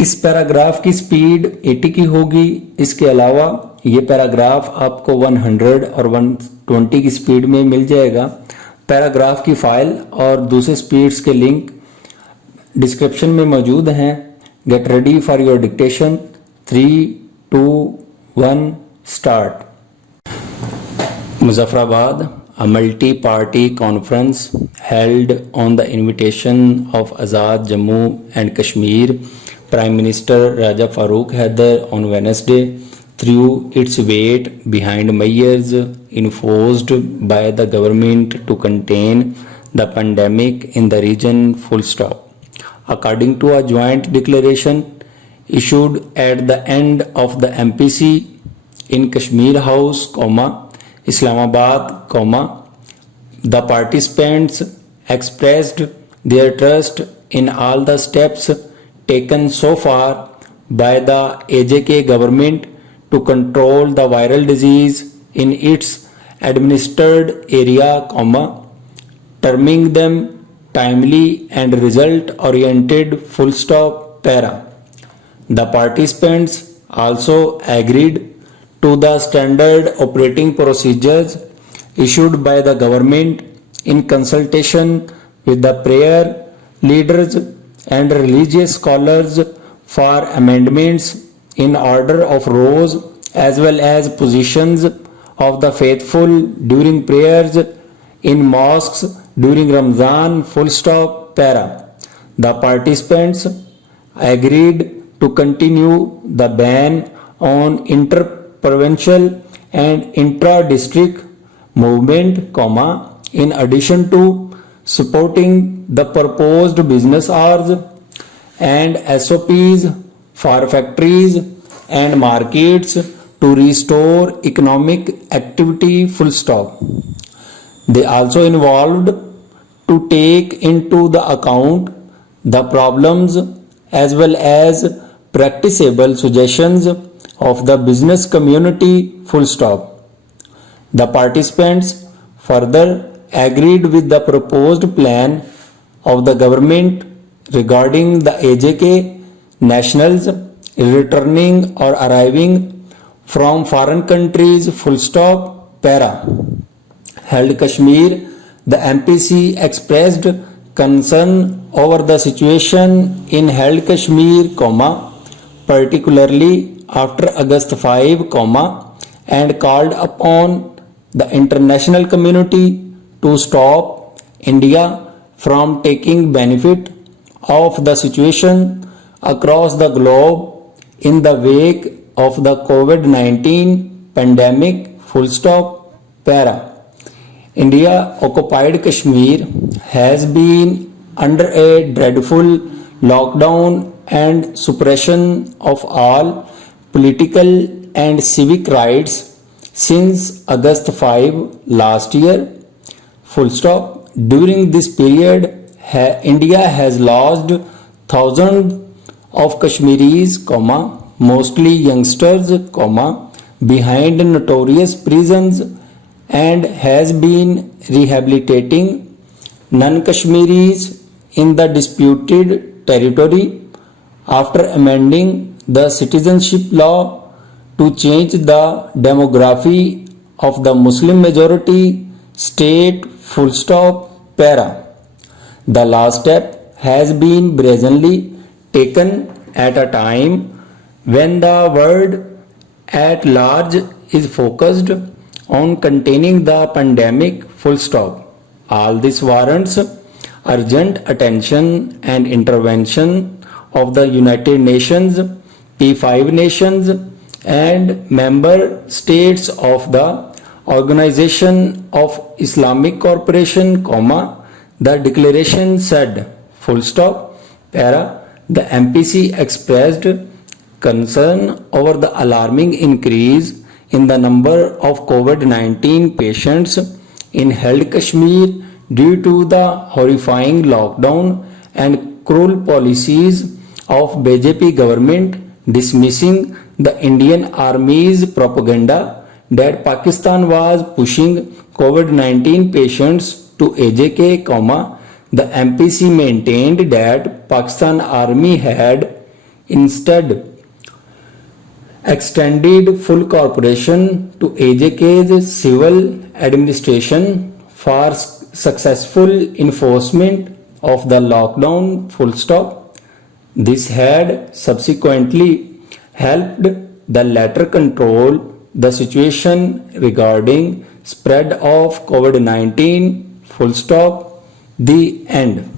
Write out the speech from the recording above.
इस पैराग्राफ की स्पीड 80 की होगी। इसके अलावा ये पैराग्राफ आपको 100 और 120 की स्पीड में मिल जाएगा। पैराग्राफ की फाइल और दूसरे स्पीड्स के लिंक डिस्क्रिप्शन में मौजूद हैं। Get ready for your dictation. 3, 2, 1 start. Muzaffarabad, a multi-party conference held on the invitation of Azad Jammu and Kashmir Prime Minister Raja Farooq Haider on Wednesday threw its weight behind measures enforced by the government to contain the pandemic in the region full stop. According to a joint declaration issued at the end of the MPC in Kashmir House, Islamabad, the participants expressed their trust in all the steps taken so far by the AJK government to control the viral disease in its administered area, terming them timely and result oriented full stop para. The participants also agreed to the standard operating procedures issued by the government in consultation with the prayer leaders and religious scholars for amendments in order of rows as well as positions of the faithful during prayers in mosques during Ramadan full stop para. The participants agreed to continue the ban on interprovincial and intra-district movement, in addition to supporting the proposed business hours and SOPs for factories and markets to restore economic activity full stop. They also involved to take into the account the problems as well as practicable suggestions of the business community full stop. The participants further agreed with the proposed plan of the government regarding the AJK nationals returning or arriving from foreign countries full stop para. Held Kashmir, the MPC expressed concern over the situation in held Kashmir, particularly after August 5, and called upon the international community to stop India from taking benefit of the situation across the globe in the wake of the COVID-19 pandemic full stop para. India occupied Kashmir has been under a dreadful lockdown and suppression of all political and civic rights since August 5 last year full stop. During this period, India has lost thousands of Kashmiris, mostly youngsters, behind notorious prisons and has been rehabilitating non-Kashmiris in the disputed territory after amending the citizenship law to change the demography of the Muslim majority state full stop para. The last step has been brazenly taken at a time when the world at large is focused on containing the pandemic full stop. All this warrants urgent attention and intervention of the United Nations, P5 nations and member states of the Organization of Islamic Cooperation, the declaration said full stop para. The MPC expressed concern over the alarming increase in the number of COVID-19 patients in held Kashmir due to the horrifying lockdown and cruel policies of BJP government, dismissing the Indian Army's propaganda that Pakistan was pushing COVID-19 patients to AJK, the MPC maintained that Pakistan Army had instead extended full cooperation to AJK's civil administration for successful enforcement of the lockdown, full stop. This had subsequently helped the latter control the situation regarding spread of COVID-19, full stop. The end.